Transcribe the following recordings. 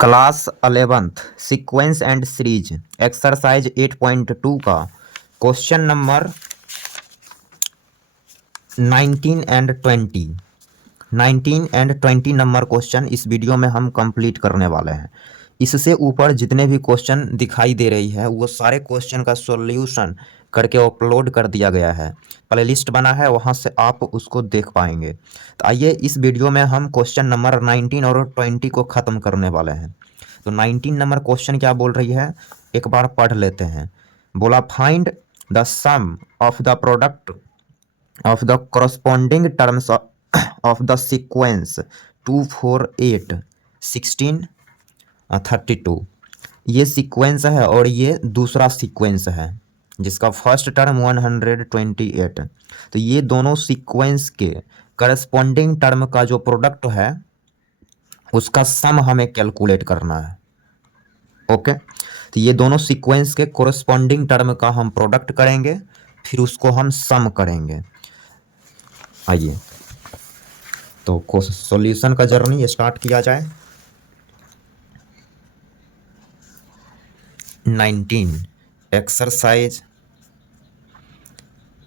Class 11th sequence and series exercise 8.2 का question number 19 and 20 number question इस video में हम कंप्लीट करने वाले हैं। इससे ऊपर जितने भी क्वेश्चन दिखाई दे रही है वो सारे क्वेश्चन का सॉल्यूशन करके अपलोड कर दिया गया है, प्लेलिस्ट बना है, वहाँ से आप उसको देख पाएंगे। तो आइए इस वीडियो में हम क्वेश्चन नंबर 19 और 20 को ख़त्म करने वाले हैं। तो 19 नंबर क्वेश्चन क्या बोल रही है, एक बार पढ़ लेते हैं। बोला find the sum of the product of the corresponding terms of the sequence 2 4 8 16 32। ये सीक्वेंस है और ये दूसरा सीक्वेंस है जिसका फर्स्ट टर्म 128। तो ये दोनों सीक्वेंस के करस्पॉन्डिंग टर्म का जो प्रोडक्ट है उसका सम हमें कैलकुलेट करना है। ओके, तो ये दोनों सीक्वेंस के कोरस्पॉन्डिंग टर्म का हम प्रोडक्ट करेंगे, फिर उसको हम सम करेंगे। आइए तो सॉल्यूशन का जर्नी स्टार्ट किया जाए। 19 एक्सरसाइज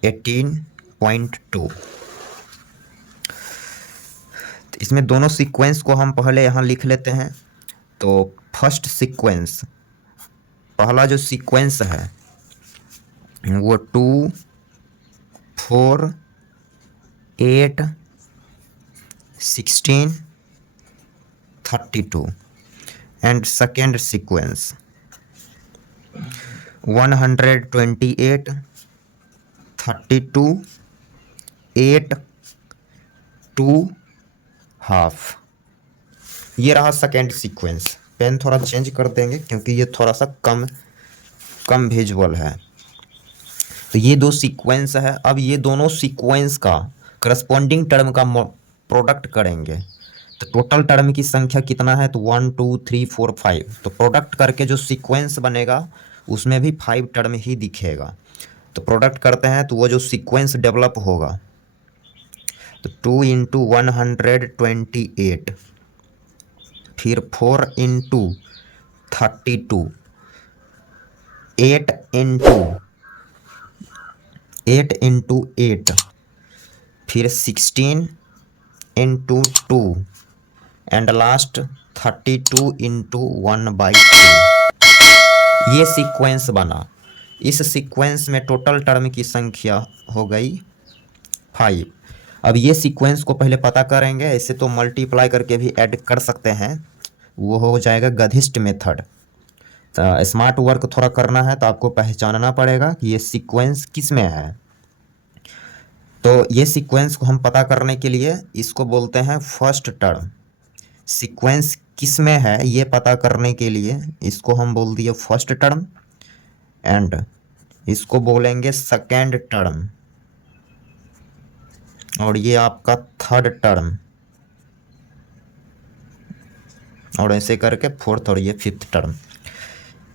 18.2। इसमें दोनों सीक्वेंस को हम पहले यहाँ लिख लेते हैं। तो फर्स्ट सीक्वेंस, पहला जो सीक्वेंस है वो 2 4 8 16 32 एंड सेकेंड सीक्वेंस 128 32 8 2 हाफ। ये रहा सेकेंड सीक्वेंस। पेन थोड़ा चेंज कर देंगे क्योंकि ये थोड़ा सा कम विजुअल है। तो ये दो सीक्वेंस है। अब ये दोनों सीक्वेंस का करस्पॉन्डिंग टर्म का प्रोडक्ट करेंगे। तो टोटल टर्म की संख्या कितना है, तो 1 2 3 4 5। तो प्रोडक्ट करके जो सीक्वेंस बनेगा उसमें भी 5 टर्म ही दिखेगा। तो प्रोडक्ट करते हैं तो वो जो सीक्वेंस डेवलप होगा तो 2 इंटू 128, फिर 4 इंटू 32, 8 इंटू 8, फिर 16 इंटू 2 एंड लास्ट 32 इंटू 1/2। ये सीक्वेंस बना। इस सीक्वेंस में टोटल टर्म की संख्या हो गई 5। अब ये सीक्वेंस को पहले पता करेंगे। ऐसे तो मल्टीप्लाई करके भी ऐड कर सकते हैं, वो हो जाएगा गधिष्ट मेथड। तो स्मार्ट वर्क थोड़ा करना है तो आपको पहचानना पड़ेगा कि ये सीक्वेंस किस में है। तो ये सीक्वेंस को हम पता करने के लिए इसको बोलते हैं फर्स्ट टर्म। सीक्वेंस किस में है ये पता करने के लिए इसको हम बोल दिए फर्स्ट टर्म, एंड इसको बोलेंगे सेकेंड टर्म, और ये आपका थर्ड टर्म, और ऐसे करके फोर्थ, और ये फिफ्थ टर्म।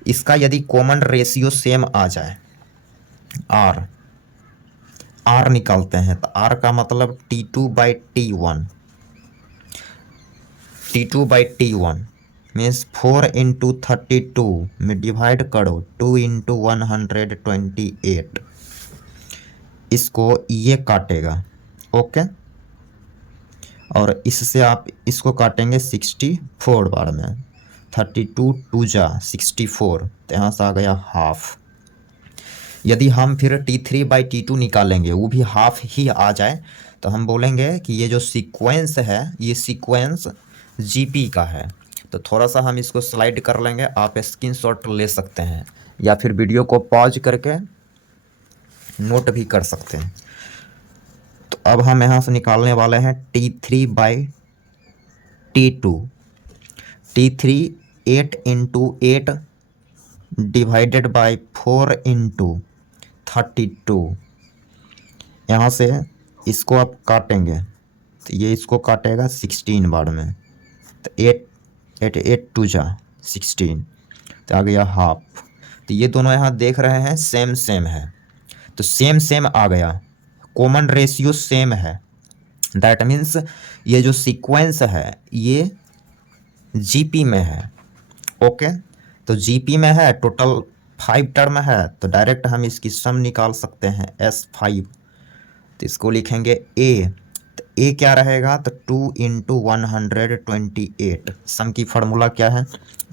इसका यदि कॉमन रेशियो सेम आ जाए, आर निकालते हैं तो आर का मतलब T2/T1। T2/T1 मीन्स 4 इंटू 32 में डिवाइड करो 2 इंटू 128। इसको ये काटेगा, ओके। और इससे आप इसको काटेंगे 64 बार में। 32 2 जा 64, तो यहाँ से आ गया हाफ। यदि हम फिर T3/T2 निकालेंगे वो भी हाफ ही आ जाए तो हम बोलेंगे कि ये जो सीक्वेंस है ये सीक्वेंस GP का है। तो थोड़ा सा हम इसको स्लाइड कर लेंगे, आप स्क्रीनशॉट ले सकते हैं या फिर वीडियो को पॉज करके नोट भी कर सकते हैं। तो अब हम यहाँ से निकालने वाले हैं T3/T2। T3 8 into 8 divided by 4 into 32। यहाँ से इसको आप काटेंगे तो ये इसको काटेगा 16 बार में। तो 8 2 जा 16, तो आ गया हाफ। तो ये दोनों यहाँ देख रहे हैं सेम है, तो सेम आ गया। कॉमन रेशियो सेम है, दैट मीन्स ये जो सीक्वेंस है ये GP में है। ओके, तो जीपी में है टोटल 5 टर्म है, तो डायरेक्ट हम इसकी सम निकाल सकते हैं S5। तो इसको लिखेंगे ए, तो ए क्या रहेगा, तो 2 इंटू 128। सम की फार्मूला क्या है,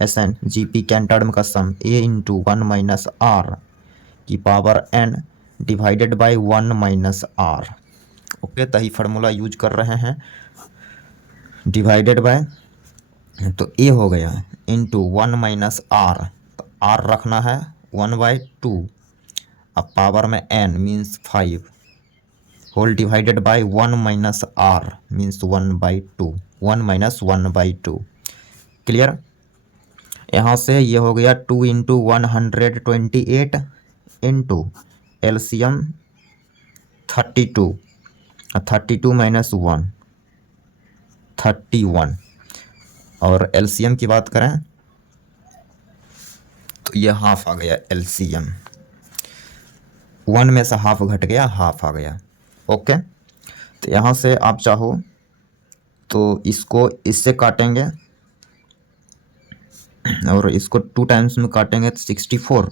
SN, जीपी कैन टर्म का sum A into 1 minus R की power n divided by 1 minus R. Okay, तो ही फार्मूला यूज कर रहे हैं, डिवाइडेड बाय, तो ए हो गया इंटू 1 माइनस आर, तो आर रखना है 1/2, अब पावर में n means 5 whole divided by 1 minus R means 1/2, 1 minus 1/2। Clear, यहाँ से ये हो गया 2 इंटू 128 इंटू एलसीएम 32, 32 माइनस 1 31, और एलसीएम की बात करें तो ये हाफ आ गया एलसीएम, 1 में से हाफ घट गया, हाफ आ गया। ओके, तो यहाँ से आप चाहो तो इसको इससे काटेंगे और इसको 2 टाइम्स में काटेंगे तो 64,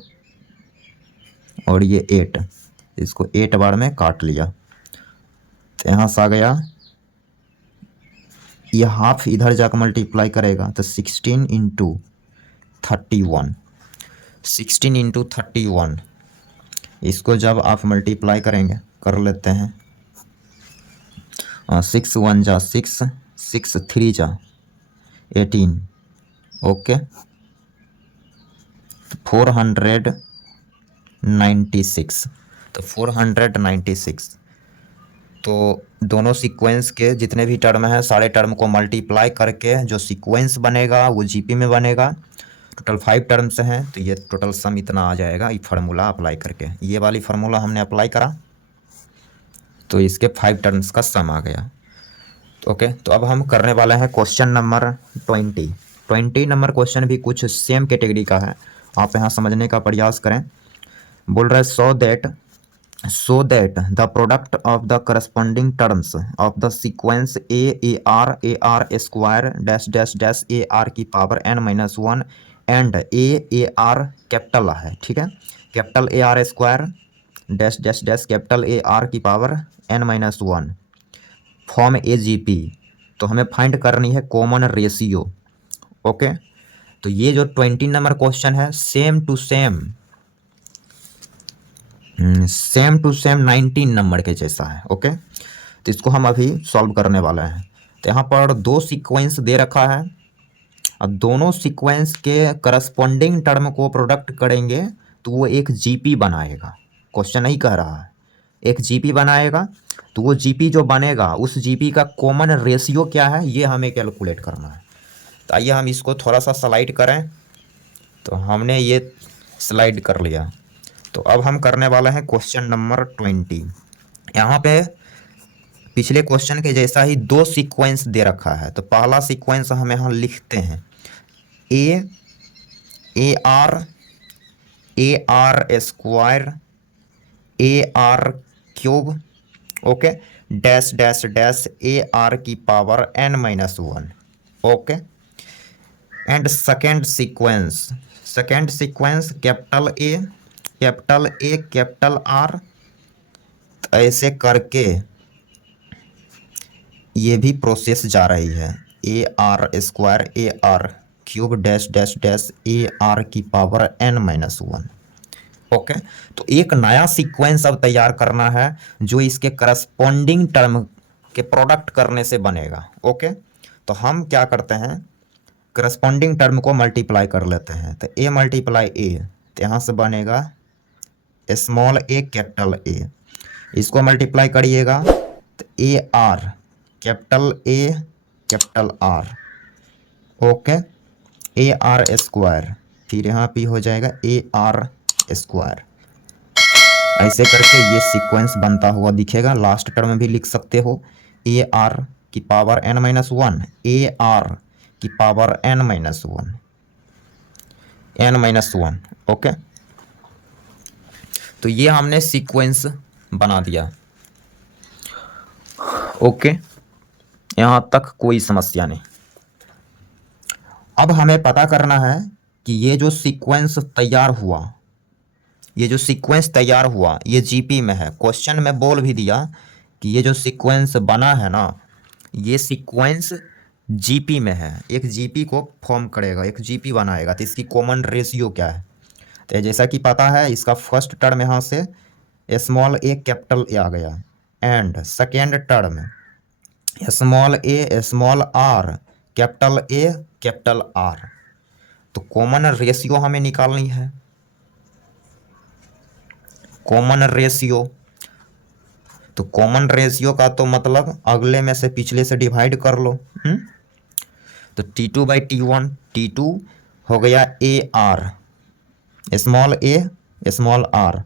और ये 8, इसको 8 बार में काट लिया, तो यहाँ से आ गया, ये हाफ इधर जाकर मल्टीप्लाई करेगा तो 16 इंटू 31, 16 इंटू 31, इसको जब आप मल्टीप्लाई करेंगे, कर लेते हैं, 6 1 जा 6, 6 3 जा 18, ओके, 496, तो 496, तो दोनों सीक्वेंस के जितने भी टर्म हैं सारे टर्म को मल्टीप्लाई करके जो सीक्वेंस बनेगा वो जीपी में बनेगा। टोटल 5 टर्म्स हैं, तो ये टोटल सम इतना आ जाएगा, ये फार्मूला अप्लाई करके, ये वाली फार्मूला हमने अप्लाई करा तो इसके 5 टर्म्स का सम आ गया। तो ओके, तो अब हम करने वाले हैं क्वेश्चन नंबर 20 नंबर क्वेश्चन भी कुछ सेम कैटेगरी का है, आप यहाँ समझने का प्रयास करें। बोल रहा है so that the product of the corresponding terms of the sequence AR square dash dash dash AR की power n minus 1 and AR capital है, ठीक है, capital AR square dash dash dash capital AR की power n minus 1 form AGP, तो हमें find करनी है common ratio. Okay, तो ये जो 20 नंबर क्वेश्चन है सेम टू सेम 19 नंबर के जैसा है। ओके, तो इसको हम अभी सॉल्व करने वाले हैं। तो यहाँ पर 2 सीक्वेंस दे रखा है, अब दोनों सीक्वेंस के करस्पॉन्डिंग टर्म को प्रोडक्ट करेंगे तो वो एक जीपी बनाएगा। क्वेश्चन नहीं कह रहा है, एक जीपी बनाएगा, तो वो जीपी जो बनेगा उस जीपी का कॉमन रेशियो क्या है ये हमें कैलकुलेट करना है। तो आइए हम इसको थोड़ा सा स्लाइड करें, तो हमने ये स्लाइड कर लिया। तो अब हम करने वाले हैं क्वेश्चन नंबर 20। यहाँ पे पिछले क्वेश्चन के जैसा ही 2 सीक्वेंस दे रखा है, तो पहला सीक्वेंस हम यहाँ लिखते हैं AR square AR cube, okay, dash dash dash AR की power n minus 1, okay, and second sequence capital A capital R, तो ऐसे करके ये भी प्रोसेस जा रही है, AR square AR cube dash dash dash AR की पावर n माइनस 1। ओके, तो एक नया सीक्वेंस अब तैयार करना है जो इसके करस्पॉन्डिंग टर्म के प्रोडक्ट करने से बनेगा। ओके, तो हम क्या करते हैं, करस्पॉन्डिंग टर्म को मल्टीप्लाई कर लेते हैं, तो A मल्टीप्लाई A, तो यहाँ से बनेगा स्मॉल a कैपिटल A, इसको मल्टीप्लाई करिएगा तो AR capital A capital R, okay, AR square, फिर यहाँ पे हो जाएगा AR स्क्वायर, ऐसे करके ये सीक्वेंस बनता हुआ दिखेगा। लास्ट टर्म भी लिख सकते हो, AR की पावर n माइनस 1 AR की पावर n माइनस 1 ओके, तो ये हमने सीक्वेंस बना दिया। ओके, यहाँ तक कोई समस्या नहीं। अब हमें पता करना है कि ये जो सीक्वेंस तैयार हुआ, ये जीपी में है। क्वेश्चन में बोल भी दिया कि ये जो सीक्वेंस बना है ना, ये सीक्वेंस जीपी में है, एक जीपी को फॉर्म करेगा, एक जीपी बनाएगा। तो इसकी कॉमन रेशियो क्या है? तो जैसा कि पता है, इसका फर्स्ट टर्म यहाँ से स्मॉल ए कैपिटल ए आ गया, and second term small A small are capital A capital R. तो कॉमन रेशियो हमें निकालनी है, कॉमन रेशियो। तो कॉमन रेशियो का तो मतलब अगले में से पिछले से डिवाइड कर लो। तो T2 बाई T1, T2 हो गया A R small are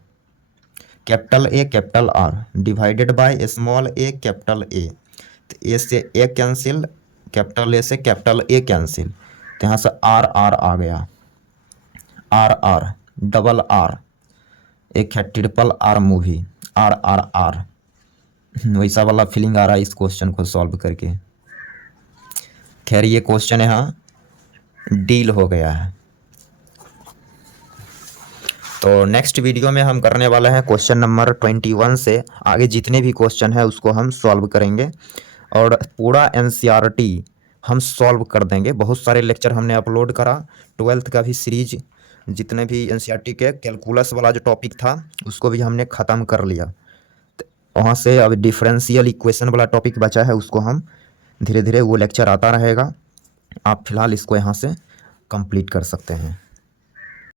capital R divided by small A capital A. तो ए से ए कैंसिल, कैपिटल ए से कैपिटल ए कैंसिल, तो यहाँ से आर आर आ गया, आर डबल आर, एक है ट्रिपल आर मूवी, आर वैसा वाला फीलिंग आ रहा है इस क्वेश्चन को सॉल्व करके। खैर ये क्वेश्चन यहाँ डील हो गया है। तो नेक्स्ट वीडियो में हम करने वाले हैं क्वेश्चन नंबर 21 से आगे जितने भी क्वेश्चन है उसको हम सॉल्व करेंगे, और पूरा NCERT हम सॉल्व कर देंगे। बहुत सारे लेक्चर हमने अपलोड करा, 12th का भी सीरीज, जितने भी NCERT के कैलकुलस वाला जो टॉपिक था उसको भी हमने ख़त्म कर लिया। वहाँ से अब डिफरेंशियल इक्वेशन वाला टॉपिक बचा है, उसको हम धीरे धीरे वो लेक्चर आता रहेगा। आप फिलहाल इसको यहाँ से कंप्लीट कर सकते हैं।